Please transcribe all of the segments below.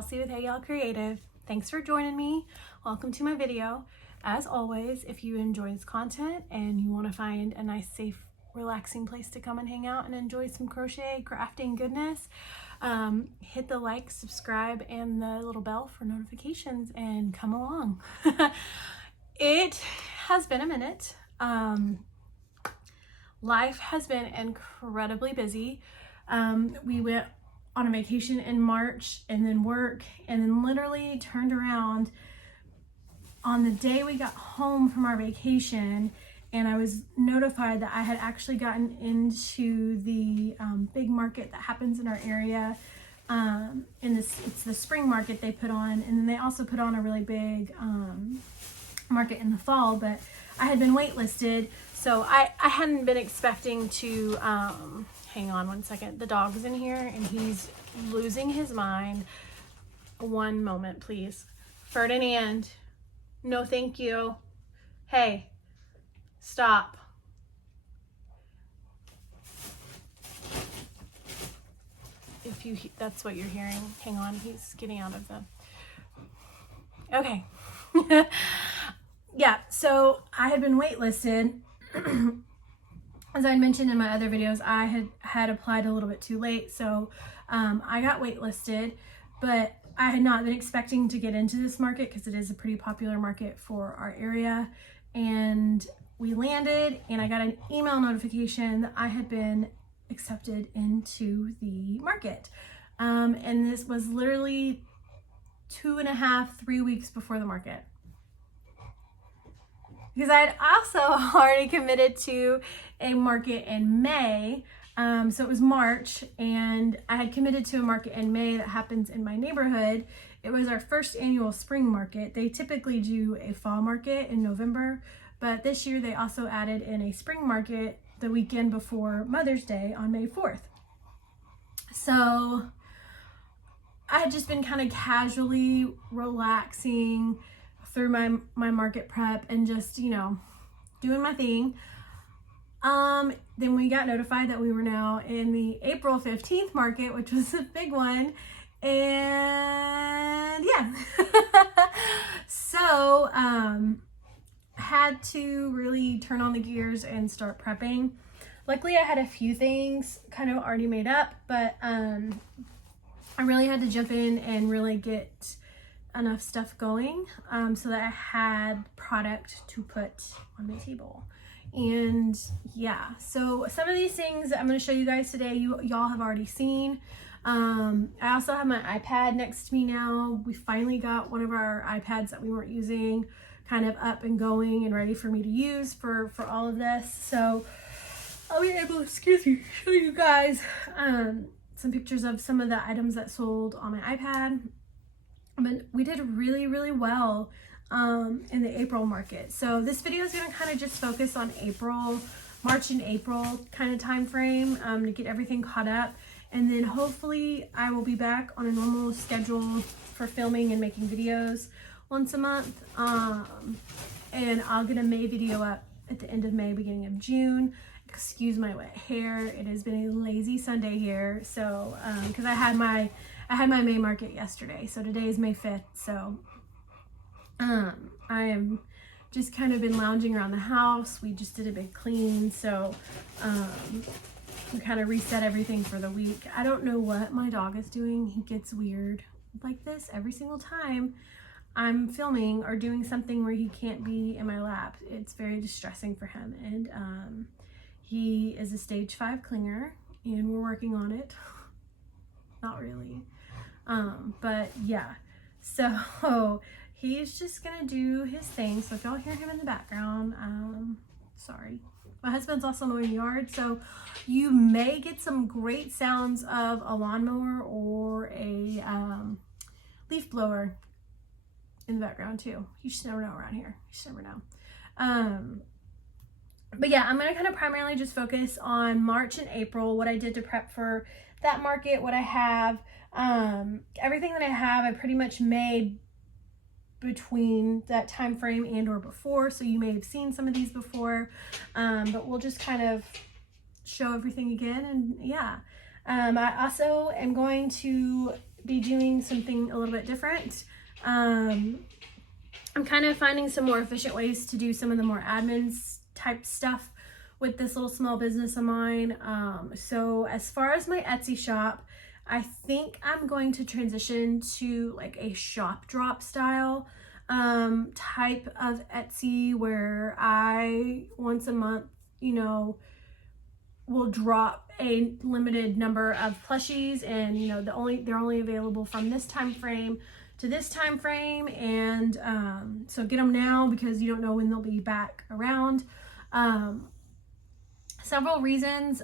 Kelsey with Hey Y'all Creative. Thanks for joining me. Welcome to my video. As always, if you enjoy this content and you want to find a nice, safe, relaxing place to come and hang out and enjoy some crochet, crafting goodness, hit the like, subscribe, and the little bell for notifications and come along. It has been a minute. Life has been incredibly busy. We went on a vacation in March and then work, and then literally turned around on the day we got home from our vacation, and I was notified that I had actually gotten into the big market that happens in our area. It's the spring market they put on, and then they also put on a really big market in the fall, but I had been waitlisted, so I hadn't been expecting to, hang on one second, the dog's in here and he's losing his mind. One moment, please. Ferdinand, no thank you. Hey, stop. If you, that's what you're hearing. Hang on, he's getting out of the, okay. Yeah, so I had been waitlisted. As I mentioned in my other videos, I had applied a little bit too late, so I got waitlisted, but I had not been expecting to get into this market because it is a pretty popular market for our area. And we landed, and I got an email notification that I had been accepted into the market. And this was literally 2.5-3 weeks before the market. Because I had also already committed to a market in May. So it was March, and I had committed to a market in May that happens in my neighborhood. It was our first annual spring market. They typically do a fall market in November, but this year they also added in a spring market the weekend before Mother's Day on May 4th. So I had just been kind of casually relaxing through my market prep and just, you know, doing my thing. Then we got notified that we were now in the April 15th market, which was a big one. And yeah, so had to really turn on the gears and start prepping. Luckily, I had a few things kind of already made up, but I really had to jump in and really get enough stuff going so that I had product to put on my table. And yeah, so some of these things I'm going to show you guys today, y'all have already seen. I also have my iPad next to me now. We finally got one of our iPads that we weren't using kind of up and going and ready for me to use for all of this. So I'll be able to, excuse me, show you guys some pictures of some of the items that sold on my iPad. But we did really, really well in the April market. So this video is going to kind of just focus on March and April kind of time frame to get everything caught up. And then hopefully I will be back on a normal schedule for filming and making videos once a month. And I'll get a May video up at the end of May, beginning of June. Excuse my wet hair. It has been a lazy Sunday here. So, because I had my May market yesterday, so today is May 5th, so I am just kind of been lounging around the house. We just did a big clean, so we kind of reset everything for the week. I don't know what my dog is doing. He gets weird like this every single time I'm filming or doing something where he can't be in my lap. It's very distressing for him, and he is a stage 5 clinger, and we're working on it. Not really. But yeah, so he's just gonna do his thing. So if y'all hear him in the background, sorry. My husband's also mowing the yard, so you may get some great sounds of a lawnmower or a leaf blower in the background too. You just never know around here. You just never know. But yeah, I'm gonna kind of primarily just focus on March and April, what I did to prep for that market, what I have. Everything that I have, I pretty much made between that time frame and or before, so you may have seen some of these before, but we'll just kind of show everything again. And yeah, I also am going to be doing something a little bit different. I'm kind of finding some more efficient ways to do some of the more admin type stuff with this little small business of mine. So as far as my Etsy shop, I think I'm going to transition to like a shop drop style type of Etsy, where I once a month, you know, will drop a limited number of plushies, and you know, they're only available from this time frame to this time frame, and so get them now because you don't know when they'll be back around. Several reasons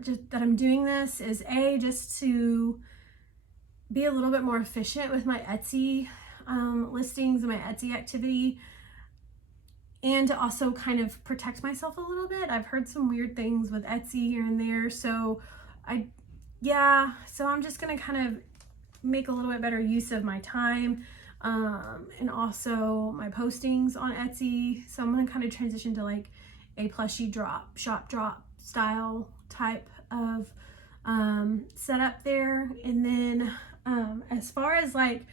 just that I'm doing this is just to be a little bit more efficient with my Etsy listings and my Etsy activity, and to also kind of protect myself a little bit. I've heard some weird things with Etsy here and there, so I'm just gonna kind of make a little bit better use of my time and also my postings on Etsy. So I'm gonna kind of transition to like a plushie shop drop style type of setup there. And then as far as like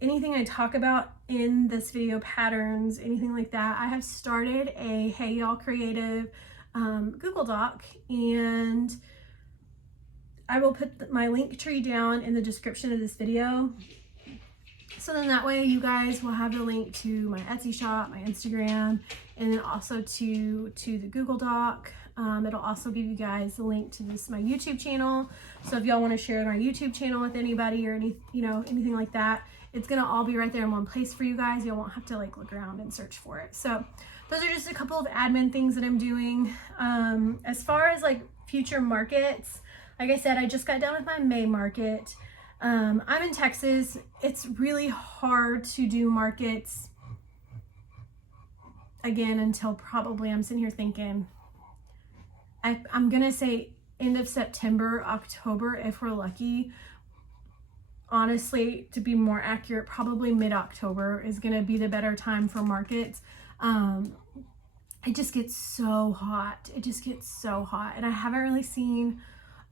anything I talk about in this video, patterns, anything like that, I have started a Hey Y'all Creative Google Doc, and I will put my link tree down in the description of this video. So then that way you guys will have the link to my Etsy shop, my Instagram, and then also to the Google Doc. It'll also give you guys the link to my YouTube channel. So if y'all want to share my YouTube channel with anybody or anything like that, it's gonna all be right there in one place for you guys. You won't have to like look around and search for it. So those are just a couple of admin things that I'm doing. As far as like future markets, like I said, I just got done with my May market. I'm in Texas. It's really hard to do markets again until probably, I'm sitting here thinking, I'm gonna say end of September, October if we're lucky. Honestly, to be more accurate, probably mid-October is gonna be the better time for markets. It just gets so hot. It just gets so hot, and I haven't really seen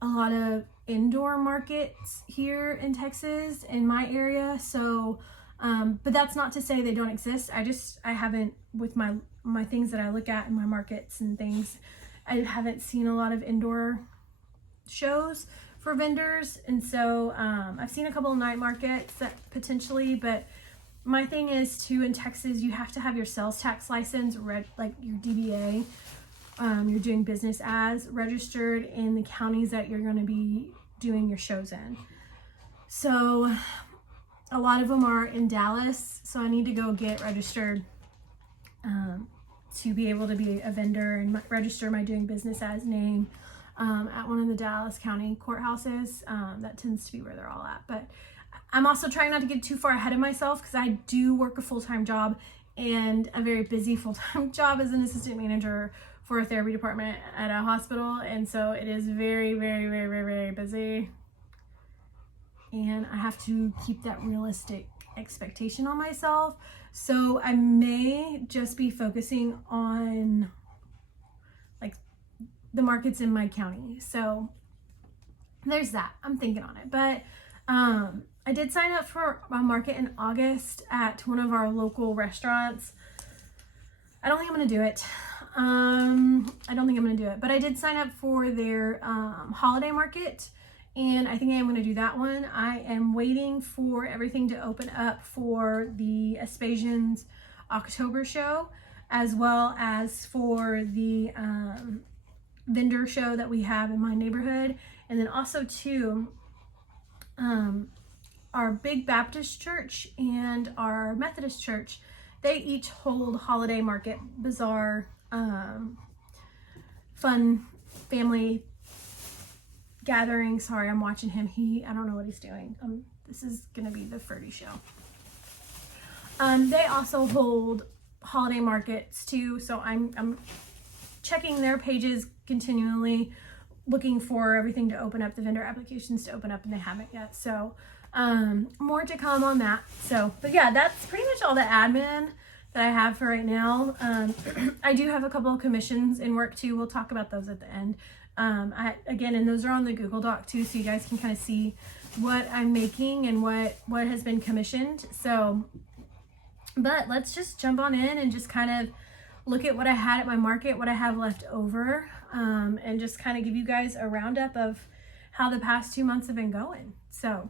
a lot of indoor markets here in Texas in my area. So but that's not to say they don't exist. I haven't, with my things that I look at in my markets and things, I haven't seen a lot of indoor shows for vendors. And so I've seen a couple of night markets that potentially, but my thing is too, in Texas you have to have your sales tax license like your DBA, you're doing business as, registered in the counties that you're going to be doing your shows in. So a lot of them are in Dallas, so I need to go get registered to be able to be a vendor and register my doing business as name at one of the Dallas County courthouses. That tends to be where they're all at. But I'm also trying not to get too far ahead of myself, because I do work a full-time job and a very busy full-time job as an assistant manager for a therapy department at a hospital. And so it is very, very, very, very, very busy. And I have to keep that realistic expectation on myself. So I may just be focusing on like the markets in my county. So there's that. I'm thinking on it. But I did sign up for a market in August at one of our local restaurants. I don't think I'm going to do it. But I did sign up for their holiday market, and I think I am going to do that one. I am waiting for everything to open up for the Aspasians October show, as well as for the vendor show that we have in my neighborhood. And then also too, our big Baptist church and our Methodist church, they each hold holiday market, bazaar, fun family gathering. Sorry, I'm watching him. I don't know what he's doing. This is gonna be the Ferdy show. They also hold holiday markets too, so I'm checking their pages continually, looking for everything to open up, the vendor applications to open up, and they haven't yet. So more to come on that. So, but yeah, that's pretty much all the admin that I have for right now. I do have a couple of commissions in work too. We'll talk about those at the end. Again, and those are on the Google Doc too, so you guys can kind of see what I'm making and what has been commissioned. So, but let's just jump on in and just kind of look at what I had at my market, what I have left over, and just kind of give you guys a roundup of how the past 2 months have been going. So,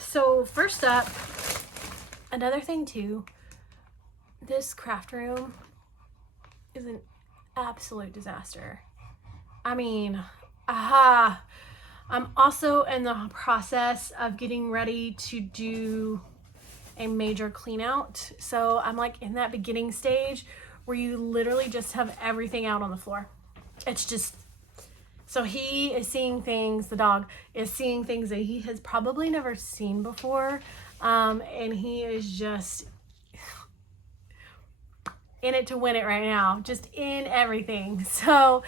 so first up, another thing too, this craft room is an absolute disaster. I mean, I'm also in the process of getting ready to do a major clean out. So I'm like in that beginning stage where you literally just have everything out on the floor. It's just, so he is seeing things, the dog is seeing things that he has probably never seen before. And he is just in it to win it right now, just in everything. So,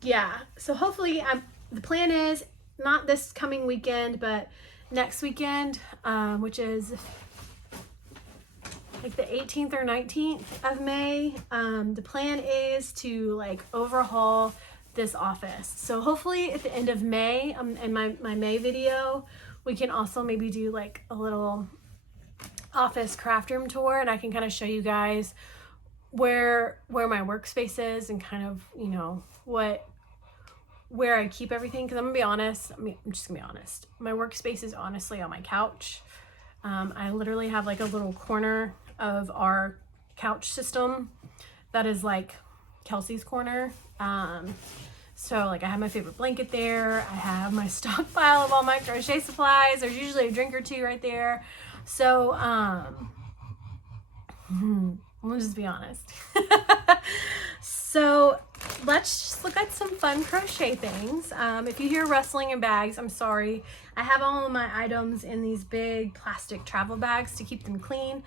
yeah, so hopefully the plan is not this coming weekend, but next weekend, which is like the 18th or 19th of May. The plan is to like overhaul this office. So hopefully at the end of May, in my May video, we can also maybe do like a little office craft room tour, and I can kind of show you guys where my workspace is and kind of, you know, where I keep everything. Because I'm gonna be honest, I'm just gonna be honest, my workspace is honestly on my couch. I literally have like a little corner of our couch system that is like Kelsey's corner. So like I have my favorite blanket there, I have my stockpile of all my crochet supplies, there's usually a drink or two right there. So we'll just be honest. So let's just look at some fun crochet things. If you hear rustling in bags, I'm sorry. I have all of my items in these big plastic travel bags to keep them clean.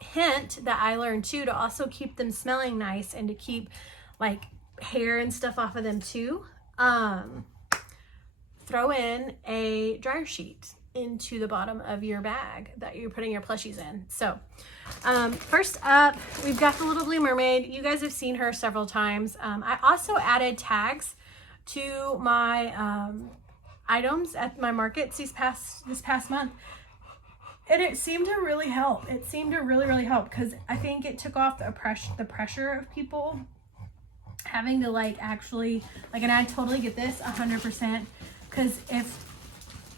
Hint that I learned too, to also keep them smelling nice and to keep like hair and stuff off of them too. Throw in a dryer sheet into the bottom of your bag that you're putting your plushies in. So first up, we've got the little blue mermaid. You guys have seen her several times. I also added tags to my items at my markets this past month, and it seemed to really help. It seemed to really help, because I think it took off the pressure of people having to like actually like, and I totally get this 100%, because if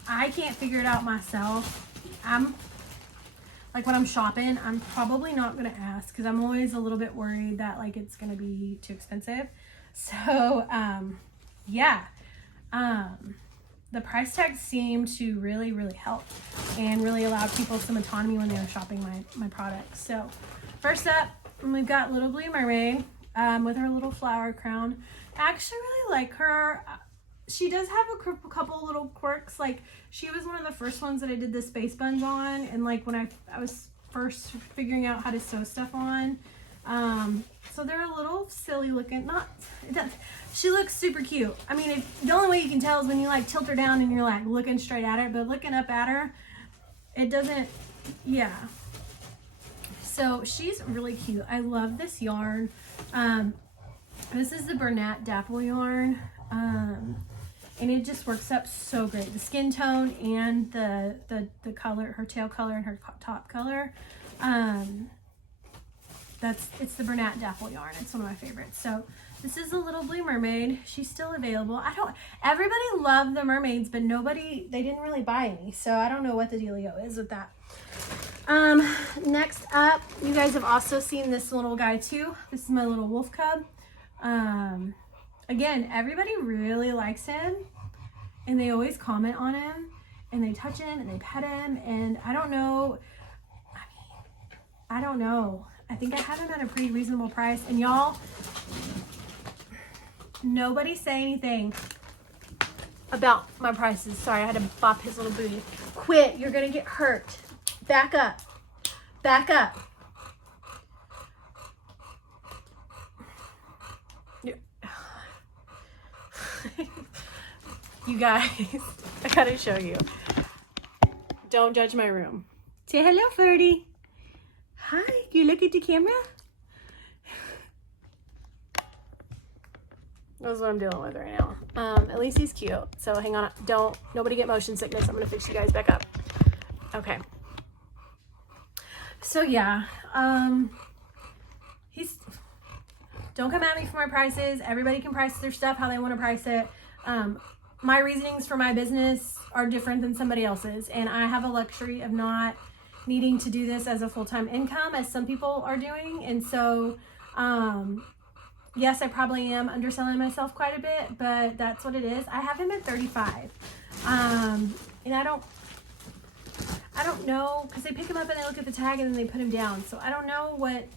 I can't figure it out myself, I'm like, when I'm shopping, I'm probably not going to ask, because I'm always a little bit worried that like it's going to be too expensive. So yeah, the price tags seem to really help and really allow people some autonomy when they're shopping my products. So first up, we've got little blue mermaid with her little flower crown. I actually really like her. She does have a couple little quirks. Like, she was one of the first ones that I did the space buns on, and like when I was first figuring out how to sew stuff on. So they're a little silly looking. She looks super cute. I mean, the only way you can tell is when you like tilt her down and you're like looking straight at her, but looking up at her, it doesn't, yeah. So she's really cute. I love this yarn. This is the Bernat Dapple yarn. And it just works up so great. The skin tone and the color, her tail color and her top color. It's the Bernat Dapple yarn. It's one of my favorites. So this is a little blue mermaid. She's still available. Everybody loved the mermaids, but they didn't really buy any. So I don't know what the dealio is with that. Next up, you guys have also seen this little guy too. This is my little wolf cub. Again, everybody really likes him, and they always comment on him, and they touch him, and they pet him, and I don't know. I think I have him at a pretty reasonable price, and y'all, nobody say anything about my prices. Sorry, I had to bop his little booty. Quit, you're gonna get hurt. Back up. Back up. You guys, I gotta show you. Don't judge my room. Say hello, Ferdy. Hi, you look at the camera? That's what I'm dealing with right now. At least he's cute. So hang on. Nobody get motion sickness. I'm going to fix you guys back up. Okay. So yeah, don't come at me for my prices. Everybody can price their stuff how they want to price it. My reasonings for my business are different than somebody else's, and I have a luxury of not needing to do this as a full-time income as some people are doing. And so, yes, I probably am underselling myself quite a bit, but that's what it is. I have him at 35. And I don't know, because they pick him up and they look at the tag and then they put him down. So I don't know what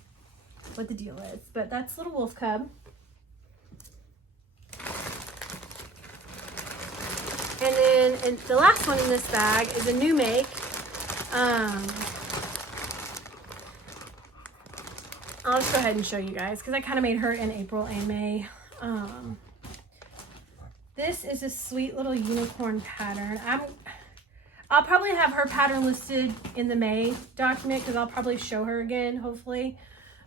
the deal is, but that's little wolf cub. And then the last one in this bag is a new make. I'll just go ahead and show you guys because I kind of made her in April and May. This is a sweet little unicorn pattern. I'll probably have her pattern listed in the May document because I'll probably show her again, hopefully.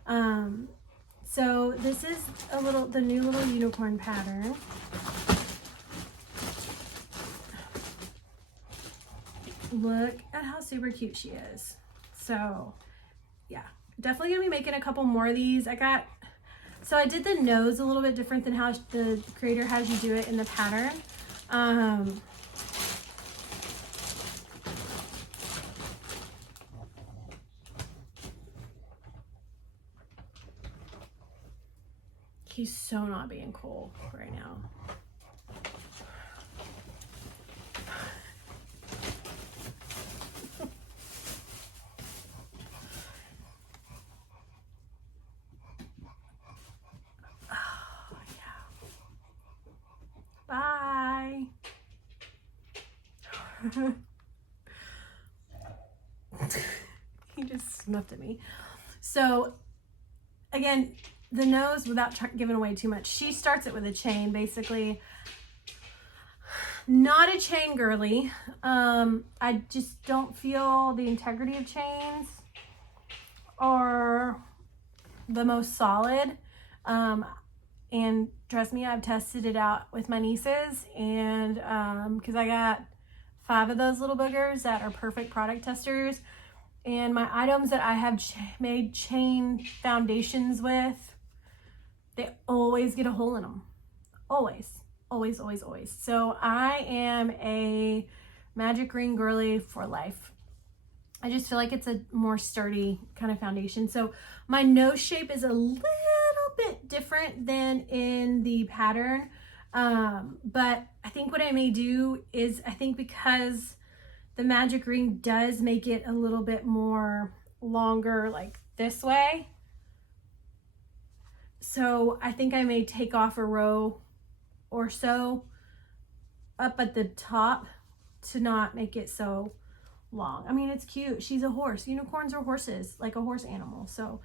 So this is the new little unicorn pattern. Look at how super cute she is. So yeah, definitely gonna be making a couple more of these. So I did the nose a little bit different than how the creator has you do it in the pattern. He's so not being cool right now. Bye. He just snuffed at me. So again, the nose, without giving away too much, she starts it with a chain, basically. Not a chain girly. I just don't feel the integrity of chains are the most solid. And trust me, I've tested it out with my nieces, and because I got 5 of those little boogers that are perfect product testers, and my items that I have made chain foundations with, they always get a hole in them. Always, always, always, always. So I am a magic ring girly for life. I just feel like it's a more sturdy kind of foundation. So my nose shape is a little bit different than in the pattern. But I think what I may do is, I think because the magic ring does make it a little bit more longer like this way. So I think I may take off a row or so up at the top to not make it so long. I mean, it's cute. She's a horse. Unicorns are horses, like a horse animal. So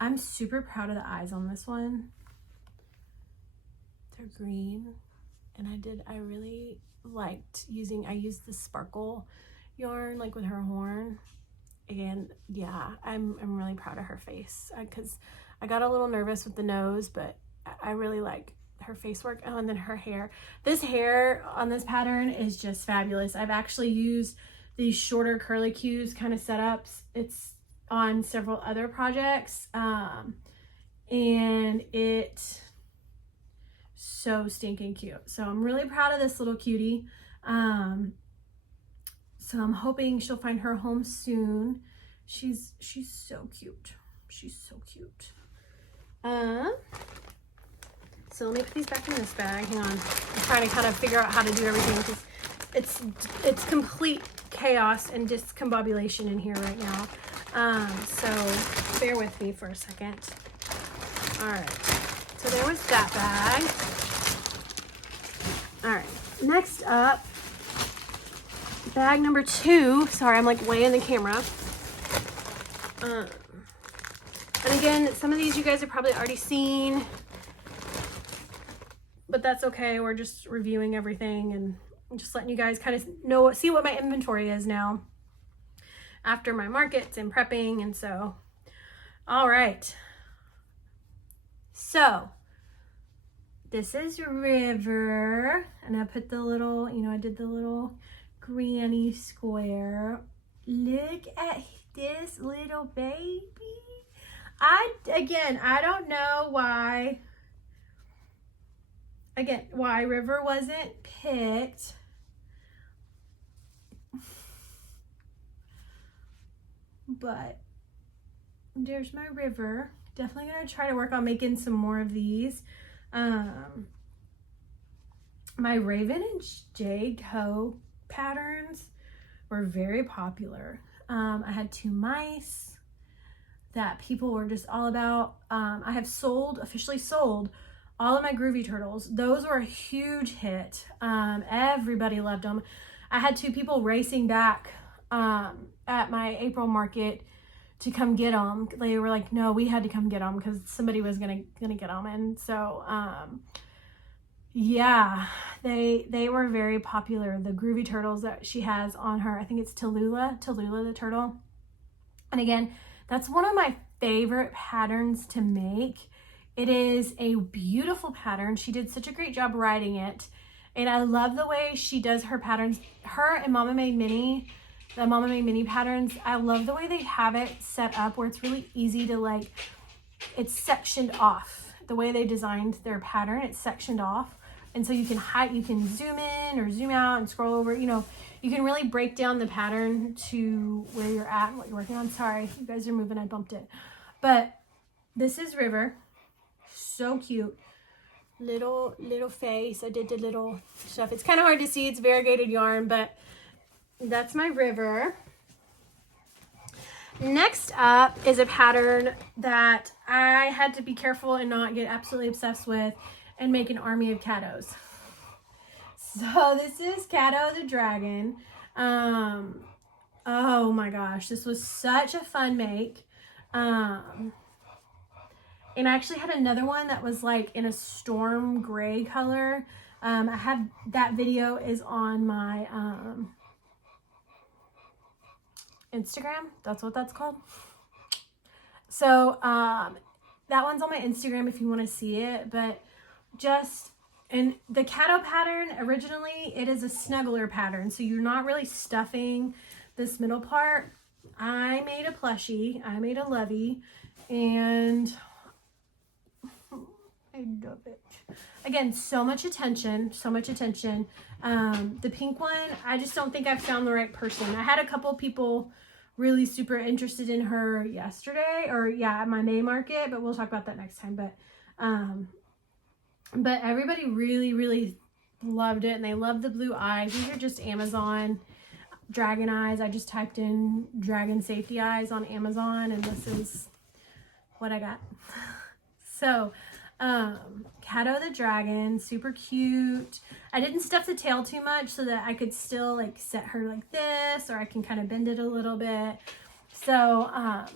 I'm super proud of the eyes on this one. They're green. And I really liked I used the sparkle yarn like with her horn. And yeah, I'm really proud of her face because I got a little nervous with the nose, but I really like her face work. Oh, and then her hair. This hair on this pattern is just fabulous. I've actually used these shorter curly cues kind of setups. It's on several other projects, and it's so stinking cute. So I'm really proud of this little cutie. So I'm hoping she'll find her home soon. She's so cute. She's so cute. So let me put these back in this bag. Hang on. I'm trying to kind of figure out how to do everything because it's complete chaos and discombobulation in here right now. So bear with me for a second. All right. So there was that bag. All right. Next up, bag number 2. Sorry, I'm like way in the camera. And again, some of these you guys have probably already seen, but that's okay. We're just reviewing everything and just letting you guys kind of see what my inventory is now after my markets and prepping. And so, all right. So this is River, and I put the little, you know, I did the little granny square. Look at this little baby. I don't know why River wasn't picked. But there's my River. Definitely gonna try to work on making some more of these. My Raven and Jade Co patterns were very popular. I had 2 mice that people were just all about. I have officially sold all of my Groovy Turtles. Those were a huge hit. Everybody loved them. I had 2 people racing back at my April market to come get them. They were like, no, we had to come get them because somebody was gonna get them. And so yeah, they were very popular. The Groovy Turtles that she has on her, I think it's Tallulah the turtle. And again, that's one of my favorite patterns to make. It is a beautiful pattern. She did such a great job writing it. And I love the way she does her patterns. Her and Mama Made Mini, the Mama Made Mini patterns, I love the way they have it set up where it's really easy to like, it's sectioned off. The way they designed their pattern, it's sectioned off. And so you can zoom in or zoom out and scroll over, you know, you can really break down the pattern to where you're at and what you're working on. Sorry, you guys are moving, I bumped it. But this is River, so cute. Little face. I did the little stuff. It's kind of hard to see, it's variegated yarn, but that's my River. Next up is a pattern that I had to be careful and not get absolutely obsessed with and make an army of Catos. So this is Cato the dragon. Oh my gosh, this was such a fun make. And I actually had another one that was like in a storm gray color. I have that video is on my Instagram. That's what that's called. So that one's on my Instagram if you want to see it. But and the Cato pattern, originally it is a snuggler pattern. So you're not really stuffing this middle part. I made a plushie. I made a lovey. And I love it. Again, so much attention, so much attention. The pink one, I just don't think I've found the right person. I had a couple people really super interested in her yesterday, or yeah, at my May market, but we'll talk about that next time. But everybody really, really loved it, and they love the blue eyes. These are just Amazon dragon eyes. I just typed in dragon safety eyes on Amazon, and this is what I got. So Cato the dragon, super cute. I didn't stuff the tail too much so that I could still like set her like this, or I can kind of bend it a little bit. So I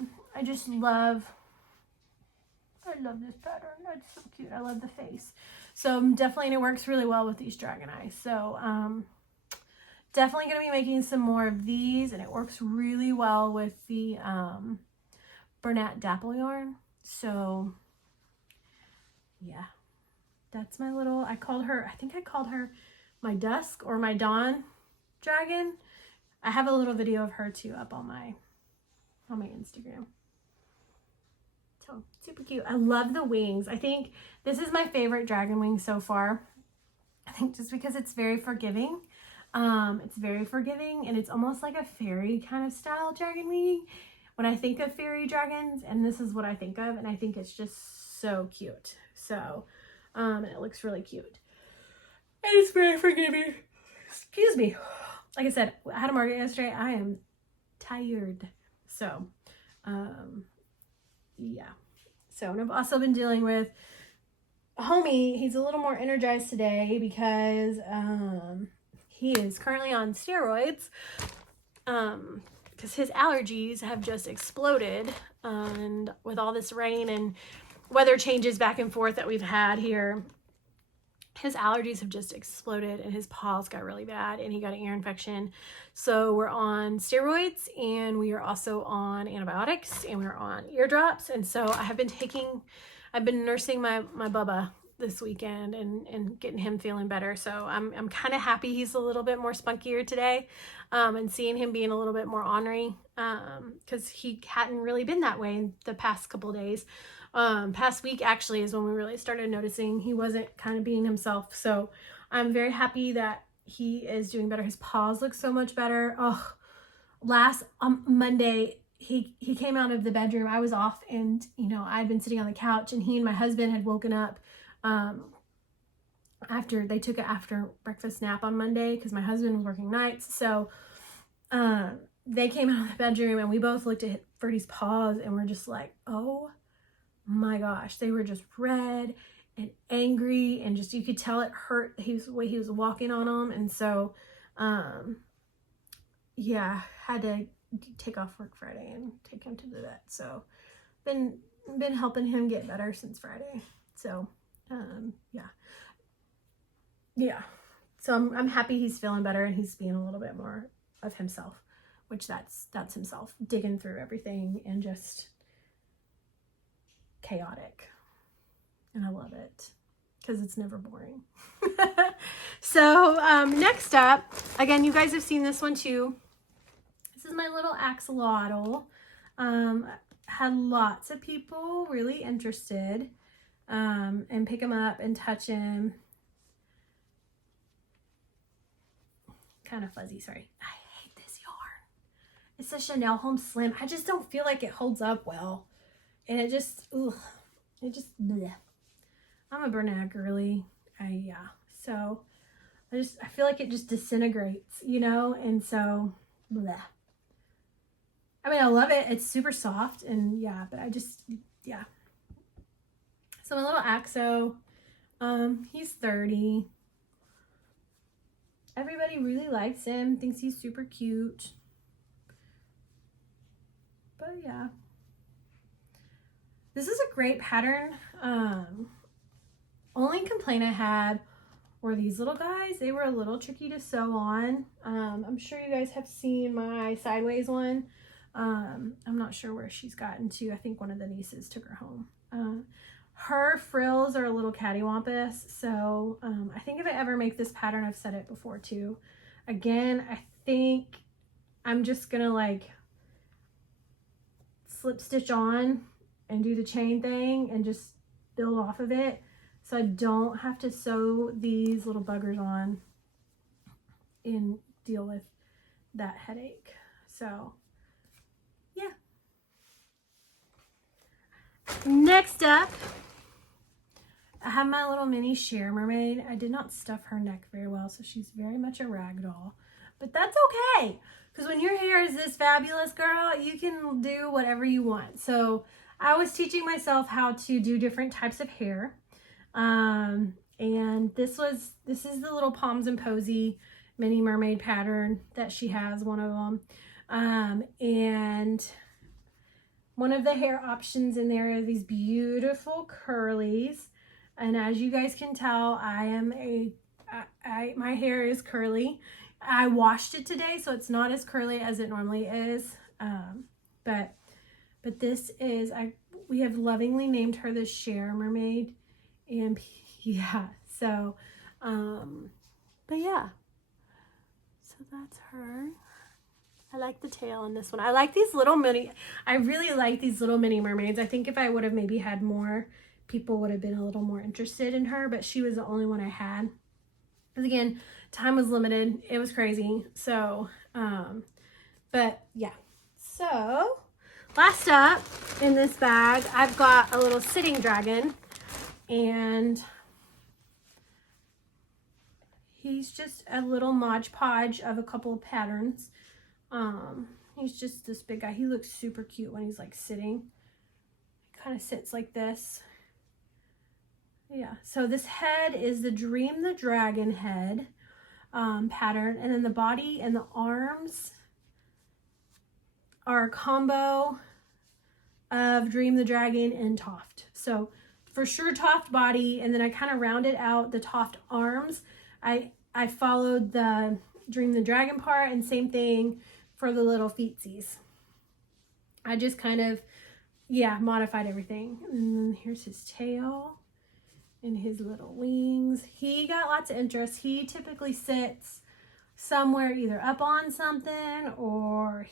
love this pattern. It's so cute. I love the face. So definitely, and it works really well with these dragon eyes. So definitely going to be making some more of these, and it works really well with the Bernat Dapple yarn. So yeah, that's my little, I think I called her my dusk or my dawn dragon. I have a little video of her too up on my Instagram. So super cute. I love the wings. I think this is my favorite dragon wing so far. I think just because it's very forgiving. It's very forgiving, and it's almost like a fairy kind of style dragon wing when I think of fairy dragons, and this is what I think of, and I think it's just so cute. So and it looks really cute, and it's very forgiving. Excuse me. Like I said, I had a market yesterday. I am tired. So yeah. So, and I've also been dealing with homie. He's a little more energized today because he is currently on steroids because his allergies have just exploded, and with all this rain and weather changes back and forth that we've had here, his allergies have just exploded, and his paws got really bad, and he got an ear infection. So we're on steroids, and we are also on antibiotics, and we're on ear drops. And so I've been nursing my Bubba this weekend and getting him feeling better. So I'm kind of happy he's a little bit more spunkier today, and seeing him being a little bit more ornery, because he hadn't really been that way in the past couple days. Past week actually is when we really started noticing he wasn't kind of being himself. So I'm very happy that he is doing better. His paws look so much better. Oh, last Monday, he came out of the bedroom. I was off, and I'd been sitting on the couch, and he and my husband had woken up after they took an after breakfast nap on Monday, because my husband was working nights. So they came out of the bedroom, and we both looked at Ferdy's paws, and we're just like, oh my gosh, they were just red and angry, and just, you could tell it hurt the way he was walking on them. And so yeah, had to take off work Friday and take him to the vet. So been helping him get better since Friday. So yeah, so I'm happy he's feeling better, and he's being a little bit more of himself, which that's himself digging through everything and just chaotic, and I love it because it's never boring. So next up, again, you guys have seen this one too. This is my little axolotl. Had lots of people really interested, and pick him up and touch him. Kind of fuzzy, sorry. I hate this yarn. It's a Chanel Home Slim. I just don't feel like it holds up well. And it just, bleh. I'm a Bernat girly. So I feel like it just disintegrates, and so, bleh. I mean, I love it. It's super soft, and yeah, but yeah. So my little Axo, he's 30. Everybody really likes him, thinks he's super cute. But yeah. This is a great pattern. Only complaint I had were these little guys. They were a little tricky to sew on. I'm sure you guys have seen my sideways one. I'm not sure where she's gotten to. I think one of the nieces took her home. Her frills are a little cattywampus, so I think if I ever make this pattern, I've said it before too. Again, I think I'm just gonna like slip stitch on and do the chain thing and just build off of it, so I don't have to sew these little buggers on and deal with that headache. So yeah. Next up, I have my little mini Share Mermaid. I did not stuff her neck very well, so she's very much a rag doll. But that's okay, because when your hair is this fabulous, girl, you can do whatever you want. So I was teaching myself how to do different types of hair. And this is the little Palms and Posy mini mermaid pattern that she has, one of them. And one of the hair options in there are these beautiful curlies. And as you guys can tell, my hair is curly. I washed it today, so it's not as curly as it normally is. But this is, we have lovingly named her the Share Mermaid. And yeah, so, but yeah, so that's her. I like the tail on this one. I like these little I really like these little mini mermaids. I think if I would have maybe had more, people would have been a little more interested in her, but she was the only one I had. Because again, time was limited. It was crazy. So, but yeah. So, last up in this bag, I've got a little sitting dragon, and he's just a little Mod Podge of a couple of patterns. He's just this big guy. He looks super cute when he's like sitting. He kind of sits like this. Yeah, so this head is the Dream the Dragon head pattern, and then the body and the arms are a combo of Dream the Dragon and Toft. So for sure Toft body, and then I kind of rounded out the Toft arms. I followed the Dream the Dragon part, and same thing for the little feetsies. I just kind of, yeah, modified everything. And then here's his tail. and his little wings. He got lots of interest. He typically sits somewhere either up on something, or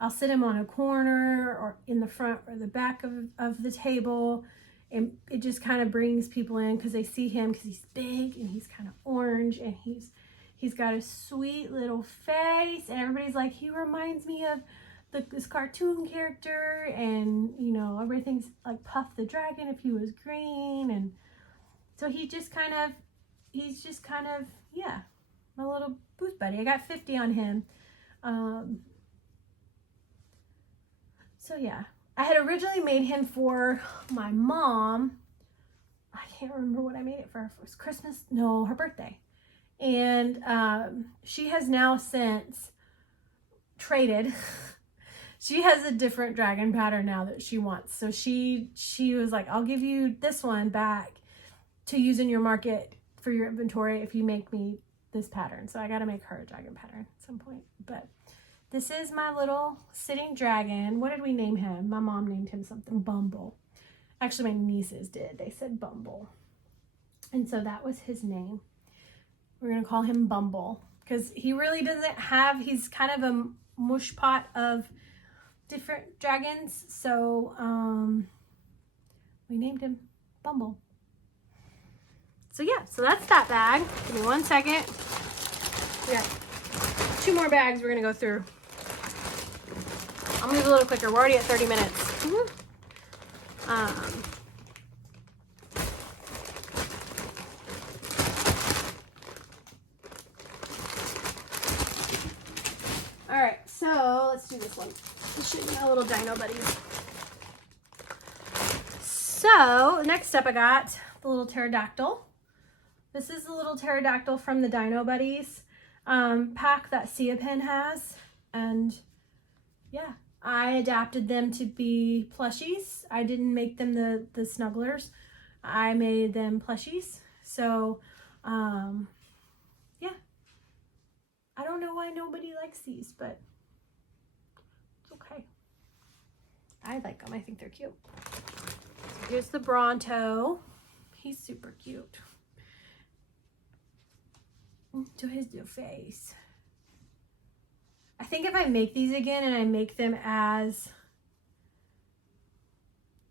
I'll sit him on a corner or in the front or the back of the table, and it just kind of brings people in because they see him because he's big and he's kind of orange, and he's got a sweet little face, and everybody's like, he reminds me of this cartoon character, and you know, everything's like Puff the Dragon if he was green. And so he's just kind of, yeah, my little booth buddy. I got 50 on him. So yeah, I had originally made him for my mom. I can't remember what I made it for. It was Christmas, no, her birthday. And she has now since traded. She has a different dragon pattern now that she wants. So she was like, I'll give you this one back to use in your market for your inventory if you make me this pattern. So I got to make her a dragon pattern at some point. But this is my little sitting dragon. What did we name him? My mom named him something, Bumble. Actually, my nieces did. They said Bumble. And so that was his name. We're going to call him Bumble because he really doesn't have, he's kind of a mush pot of different dragons. So we named him Bumble. So yeah, so that's that bag. Give me 1 second. We got 2 more bags we're going to go through. I'll move a little quicker. We're already at 30 minutes. All right, so let's do this one. This should be my little dino buddies. So next up I got the little pterodactyl. This is the little pterodactyl from the Dino Buddies pack that Sia Pen has. And yeah, I adapted them to be plushies. I didn't make them the snugglers. I made them plushies. So yeah, I don't know why nobody likes these, but it's okay. I like them. I think they're cute. So here's the Bronto. He's super cute. To his little face. I think if I make these again and I make them as,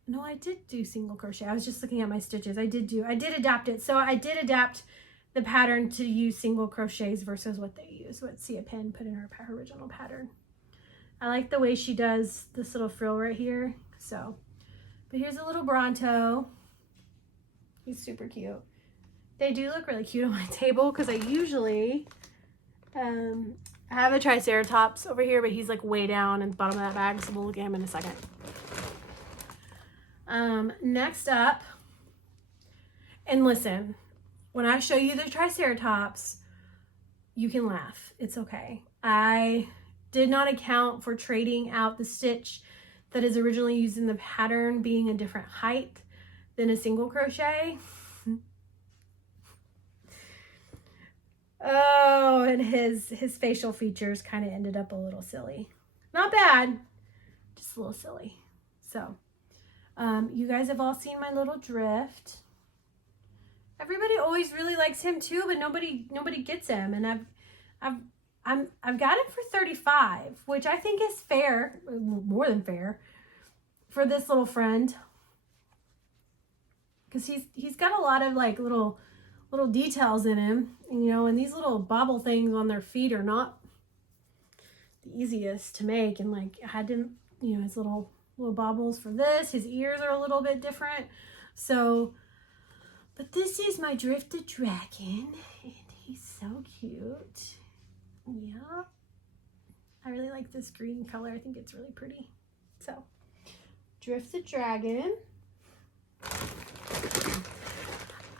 no, I did do single crochet. I was just looking at my stitches. I did adapt it. So I did adapt the pattern to use single crochets versus what they use, what Sia Pen put in her original pattern. I like the way she does this little frill right here. So, but here's a little Bronto. He's super cute. They do look really cute on my table because I usually have a Triceratops over here, but he's like way down at the bottom of that bag, so we'll look at him in a second. Next up, and listen, when I show you the Triceratops, you can laugh. It's okay. I did not account for trading out the stitch that is originally used in the pattern being a different height than a single crochet. Oh, and his facial features kind of ended up a little silly. Not bad, just a little silly. So, you guys have all seen my little drift. Everybody always really likes him too, but nobody gets him. And I've got him for 35, which I think is fair, more than fair, for this little friend. Because he's got a lot of like little details in him, and, you know, and these little bobble things on their feet are not the easiest to make. And like I had to, you know, his little bobbles for this. His ears are a little bit different. So, but this is my drifted dragon, and he's so cute. Yeah, I really like this green color. I think it's really pretty. So, drifted dragon.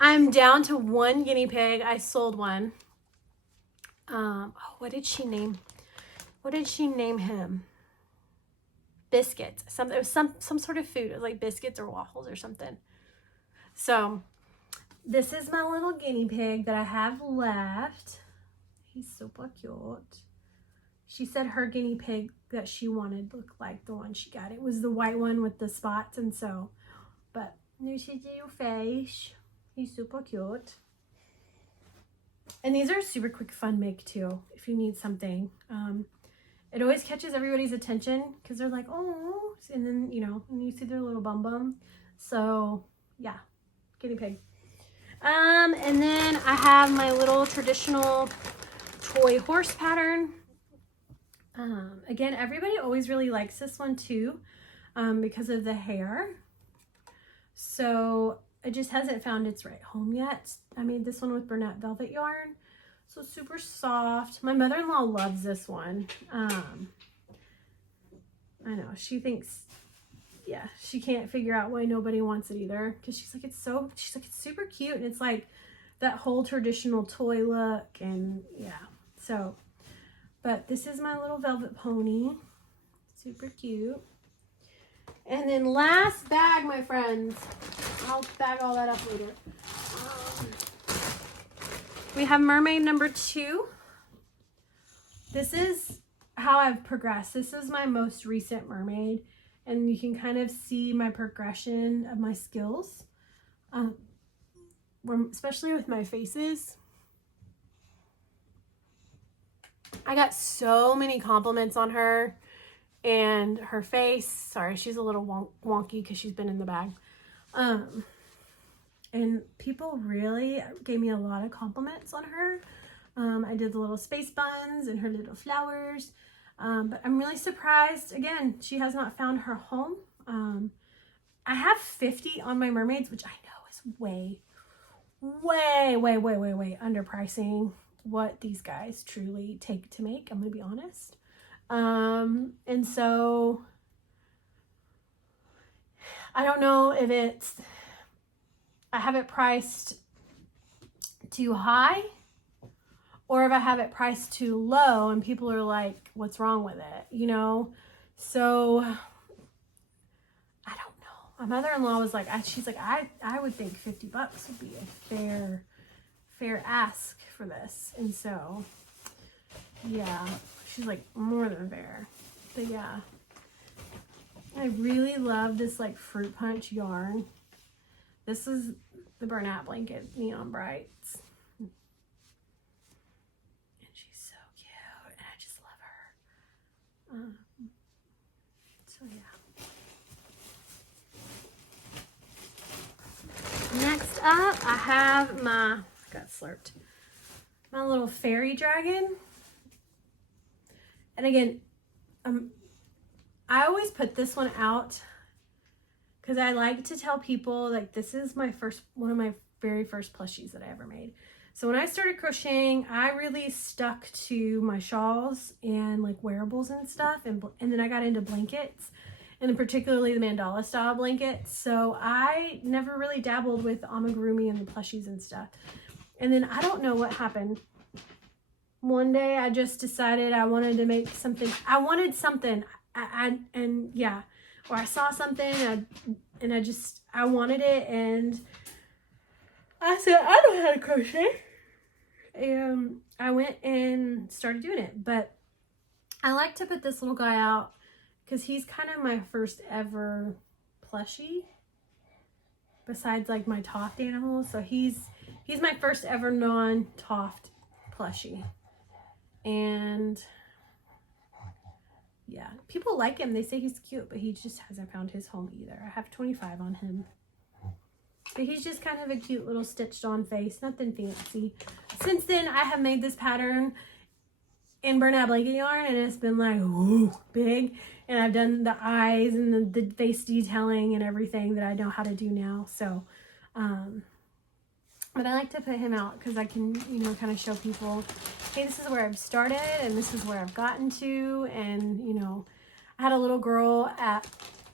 I'm down to 1 guinea pig. I sold one. Oh, what did she name him? Biscuits. It was some sort of food. It was like biscuits or waffles or something. So this is my little guinea pig that I have left. He's super cute. She said her guinea pig that she wanted looked like the one she got. It was the white one with the spots, and so, but There's his little face. He's super cute. And these are super quick fun make too, if you need something. It always catches everybody's attention because they're like, oh, and then, you know, and you see their little bum bum. So yeah, guinea pig. And then I have my little traditional toy horse pattern. Again, everybody always really likes this one too, because of the hair. So it just hasn't found its right home yet. I made this one with Bernat velvet yarn. So super soft. My mother-in-law loves this one. I know, she thinks, yeah, she can't figure out why nobody wants it either. Cause she's like, it's super cute. And it's like that whole traditional toy look and yeah. So, but this is my little velvet pony. Super cute. And then last bag, my friends, I'll bag all that up later. We have mermaid number 2. This is how I've progressed. This is my most recent mermaid, and you can kind of see my progression of my skills, especially with my faces. I got so many compliments on her and her face. Sorry, she's a little wonky because she's been in the bag. And people really gave me a lot of compliments on her. I did the little space buns and her little flowers. But I'm really surprised. Again, she has not found her home. I have 50 on my mermaids, which I know is way underpricing what these guys truly take to make. I'm going to be honest. And so I don't know if I have it priced too high or if I have it priced too low and people are like, what's wrong with it? You know? So I don't know. My mother-in-law was like, she's like, I would think $50 would be a fair ask for this. And so, yeah, she's like more than fair. But yeah, I really love this like fruit punch yarn. This is the Bernat blanket, Neon Brights. And she's so cute, and I just love her. So yeah. Next up, I have my little fairy dragon. And again, I always put this one out because I like to tell people like this is one of my very first plushies that I ever made. So when I started crocheting, I really stuck to my shawls and like wearables and stuff, and then I got into blankets, and particularly the mandala style blankets. So I never really dabbled with amigurumi and the plushies and stuff. And then I don't know what happened. One day I just decided I wanted to make something. I wanted something. Or I saw something and I wanted it, and I said, I know how to crochet. And I went and started doing it. But I like to put this little guy out because he's kind of my first ever plushie besides like my toffed animals. So he's my first ever non-toffed plushie. And yeah, people like him. They say he's cute, but he just hasn't found his home either. I have 25 on him. But he's just kind of a cute little stitched on face. Nothing fancy. Since then, I have made this pattern in Bernat blanket yarn, and it's been like, ooh, big. And I've done the eyes and the face detailing and everything that I know how to do now. So, but I like to put him out because I can, kind of show people, hey, this is where I've started and this is where I've gotten to. And, I had a little girl at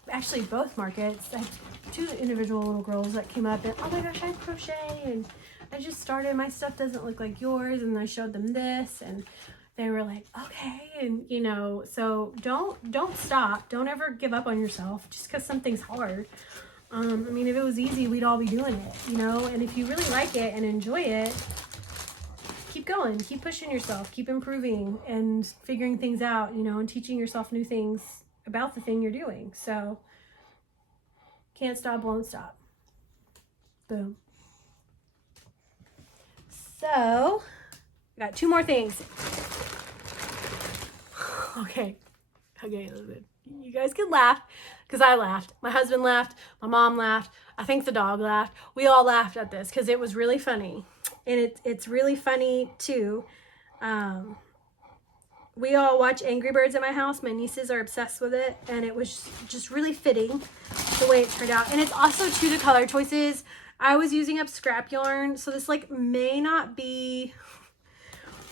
actually both markets. I had 2 individual little girls that came up and, oh my gosh, I crochet and I just started. My stuff doesn't look like yours. And I showed them this and they were like, okay. And, so don't stop. Don't ever give up on yourself just because something's hard. I mean, if it was easy, we'd all be doing it, and if you really like it and enjoy it, keep going, keep pushing yourself, keep improving and figuring things out, and teaching yourself new things about the thing you're doing. So can't stop, won't stop. Boom. So, I got 2 more things. Okay, you guys can laugh because I laughed. My husband laughed. My mom laughed. I think the dog laughed. We all laughed at this because it was really funny. And it's really funny too. We all watch Angry Birds at my house. My nieces are obsessed with it. And it was just really fitting the way it turned out. And it's also too the color choices. I was using up scrap yarn. So this like may not be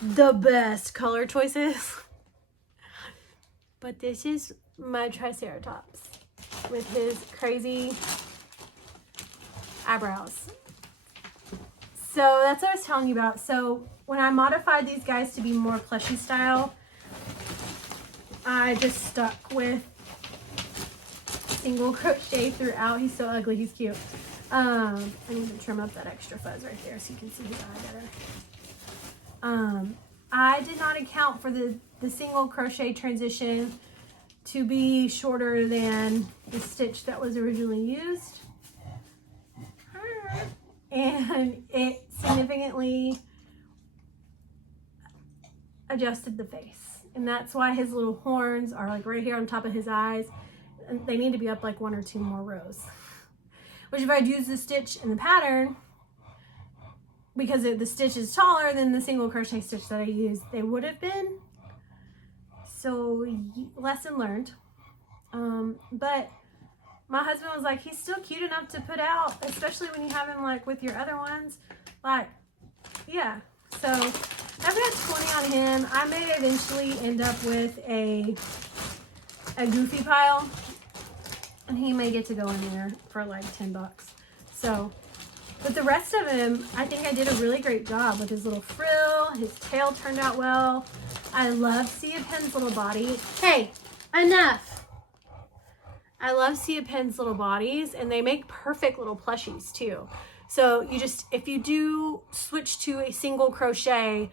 the best color choices. But this is my Triceratops with his crazy eyebrows. So that's what I was telling you about. So when I modified these guys to be more plushy style, I just stuck with single crochet throughout. He's so ugly, he's cute. I need to trim up that extra fuzz right there so you can see his eye better. I did not account for the single crochet transition to be shorter than the stitch that was originally used. And it significantly adjusted the face. And that's why his little horns are like right here on top of his eyes. And they need to be up like 1 or 2 more rows. Which if I'd used the stitch in the pattern, because the stitch is taller than the single crochet stitch that I used, they would have been. So lesson learned. But my husband was like, he's still cute enough to put out, especially when you have him like with your other ones. Like, yeah. So I've got 20 on him. I may eventually end up with a goofy pile, and he may get to go in there for like $10. So, but the rest of him, I think I did a really great job with his little frill. His tail turned out well. I love Sia Pen's little body. Hey, enough. I love Sia Pen's little bodies, and they make perfect little plushies too. So you just, if you do switch to a single crochet,